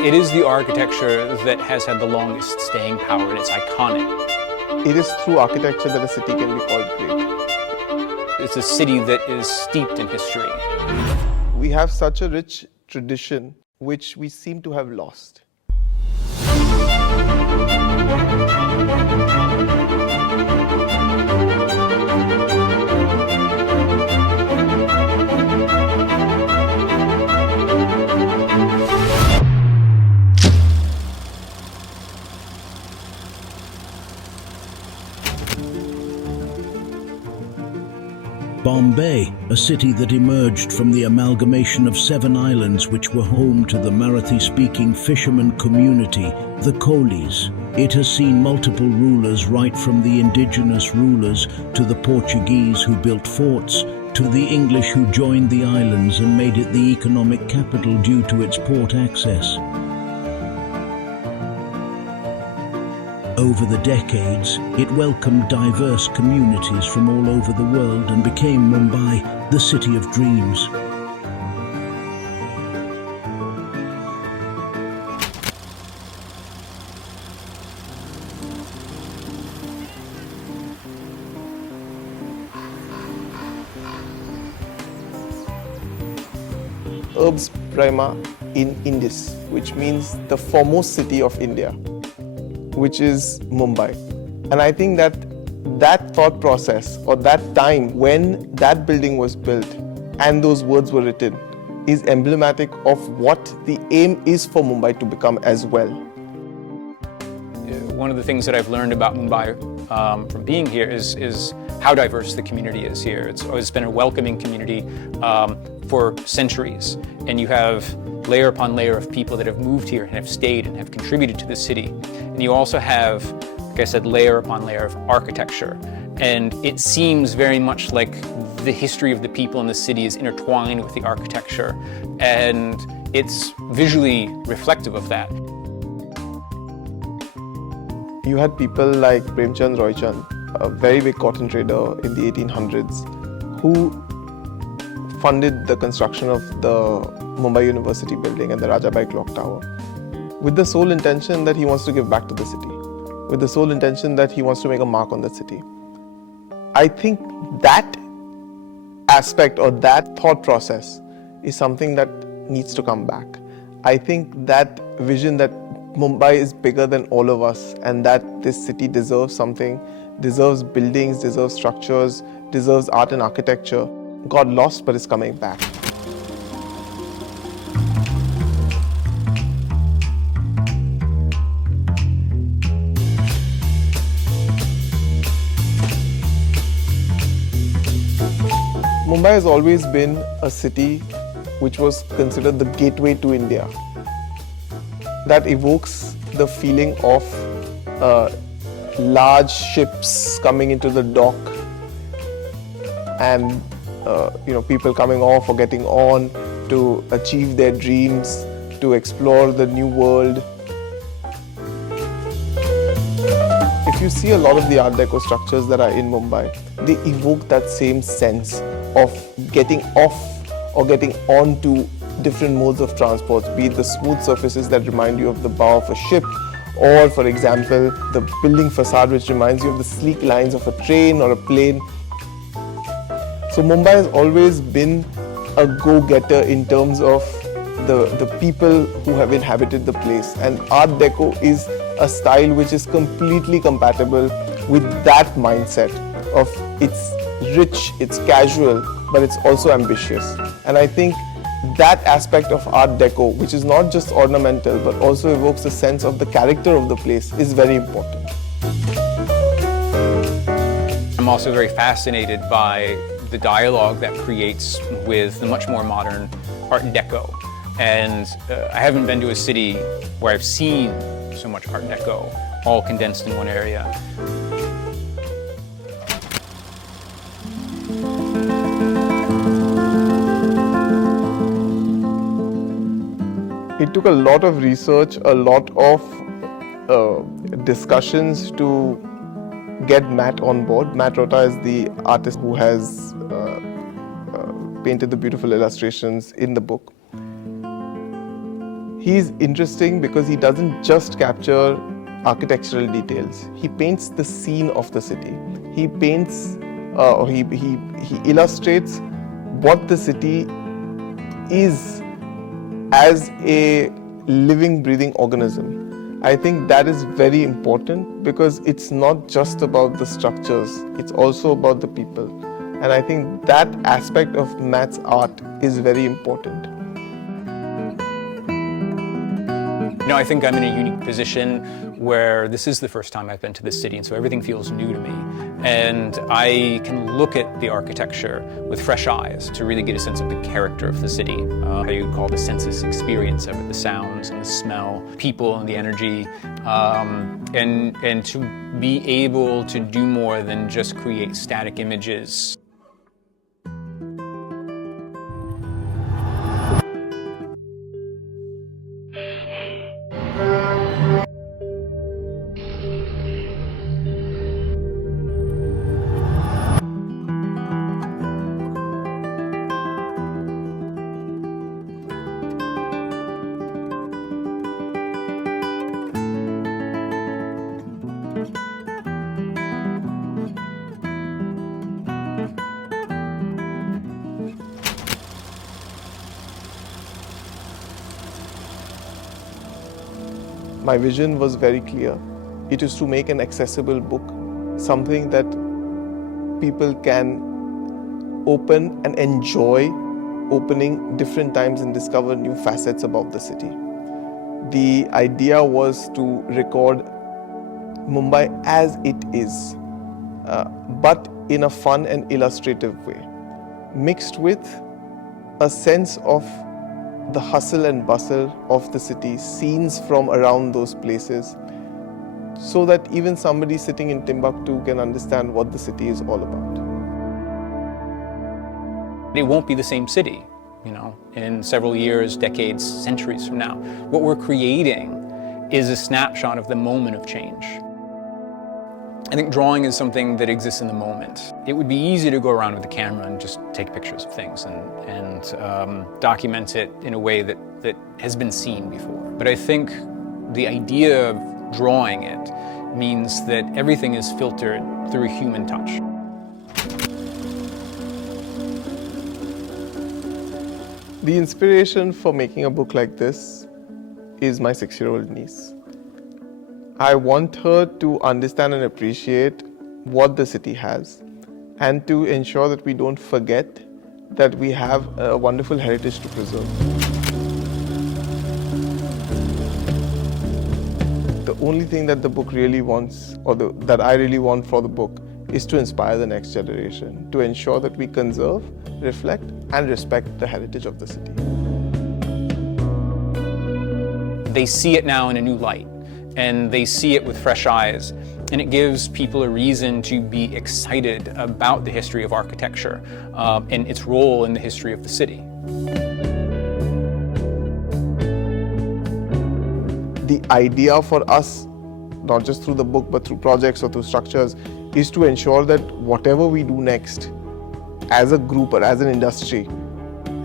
It is the architecture that has had the longest staying power, and it's iconic. It is through architecture that a city can be called great. It's a city that is steeped in history. We have such a rich tradition which we seem to have lost. Bombay, a city that emerged from the amalgamation of 7 islands which were home to the Marathi-speaking fisherman community, the Kolis. It has seen multiple rulers, right from the indigenous rulers to the Portuguese who built forts, to the English who joined the islands and made it the economic capital due to its port access. Over the decades, it welcomed diverse communities from all over the world and became Mumbai, the city of dreams. Urbs Prima in Indus, which means the foremost city of India, which is Mumbai. And I think that thought process, or that time when that building was built and those words were written, is emblematic of what the aim is for Mumbai to become as well. One of the things that I've learned about Mumbai from being here is how diverse the community is here. It's always been a welcoming community for centuries, and you have layer upon layer of people that have moved here and have stayed and have contributed to the city. And you also have, like I said, layer upon layer of architecture. And it seems very much like the history of the people in the city is intertwined with the architecture, and it's visually reflective of that. You had people like Premchand Roychand, a very big cotton trader in the 1800s, who funded the construction of the Mumbai University building and the Rajabai Clock Tower, with the sole intention that he wants to give back to the city, with the sole intention that he wants to make a mark on that city. I think that aspect or that thought process is something that needs to come back. I think that vision that Mumbai is bigger than all of us, and that this city deserves something, deserves buildings, deserves structures, deserves art and architecture, got lost but is coming back. Mumbai has always been a city which was considered the gateway to India. That evokes the feeling of large ships coming into the dock and people coming off or getting on to achieve their dreams, to explore the new world. If you see a lot of the Art Deco structures that are in Mumbai, they evoke that same sense of getting off or getting on to different modes of transport, be it the smooth surfaces that remind you of the bow of a ship, or for example, the building facade which reminds you of the sleek lines of a train or a plane. So Mumbai has always been a go-getter in terms of the people who have inhabited the place, and Art Deco is a style which is completely compatible with that mindset of it's rich, it's casual, but it's also ambitious. And I think that aspect of Art Deco, which is not just ornamental but also evokes a sense of the character of the place, is very important. I'm also very fascinated by the dialogue that creates with the much more modern Art Deco. And I haven't been to a city where I've seen so much Art Deco all condensed in one area. It took a lot of research, a lot of discussions to get Matt on board. Matt Rota is the artist who has painted the beautiful illustrations in the book. He's interesting because he doesn't just capture architectural details. He paints the scene of the city. He paints, he illustrates what the city is as a living, breathing organism. I think that is very important because it's not just about the structures, it's also about the people. And I think that aspect of Matt's art is very important. I think I'm in a unique position where this is the first time I've been to this city, and so everything feels new to me. And I can look at the architecture with fresh eyes to really get a sense of the character of the city, how you call the sensus experience of it, the sounds and the smell, people and the energy, and to be able to do more than just create static images. My vision was very clear. It is to make an accessible book, something that people can open and enjoy opening different times and discover new facets about the city. The idea was to record Mumbai as it is, but in a fun and illustrative way, mixed with a sense of the hustle and bustle of the city, scenes from around those places, so that even somebody sitting in Timbuktu can understand what the city is all about. It won't be the same city, in several years, decades, centuries from now. What we're creating is a snapshot of the moment of change. I think drawing is something that exists in the moment. It would be easy to go around with a camera and just take pictures of things and document it in a way that has been seen before. But I think the idea of drawing it means that everything is filtered through a human touch. The inspiration for making a book like this is my 6-year-old niece. I want her to understand and appreciate what the city has, and to ensure that we don't forget that we have a wonderful heritage to preserve. The only thing that the book really wants, or that I really want for the book, is to inspire the next generation, to ensure that we conserve, reflect, and respect the heritage of the city. They see it now in a new light, and they see it with fresh eyes, and it gives people a reason to be excited about the history of architecture and its role in the history of the city. The idea for us, not just through the book but through projects or through structures, is to ensure that whatever we do next as a group or as an industry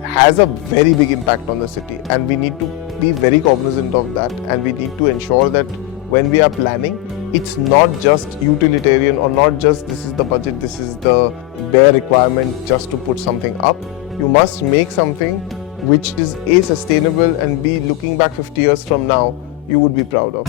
has a very big impact on the city, and we need to be very cognizant of that, and we need to ensure that when we are planning, it's not just utilitarian or not just this is the budget, this is the bare requirement just to put something up. You must make something which is A, sustainable, and B, looking back 50 years from now, you would be proud of.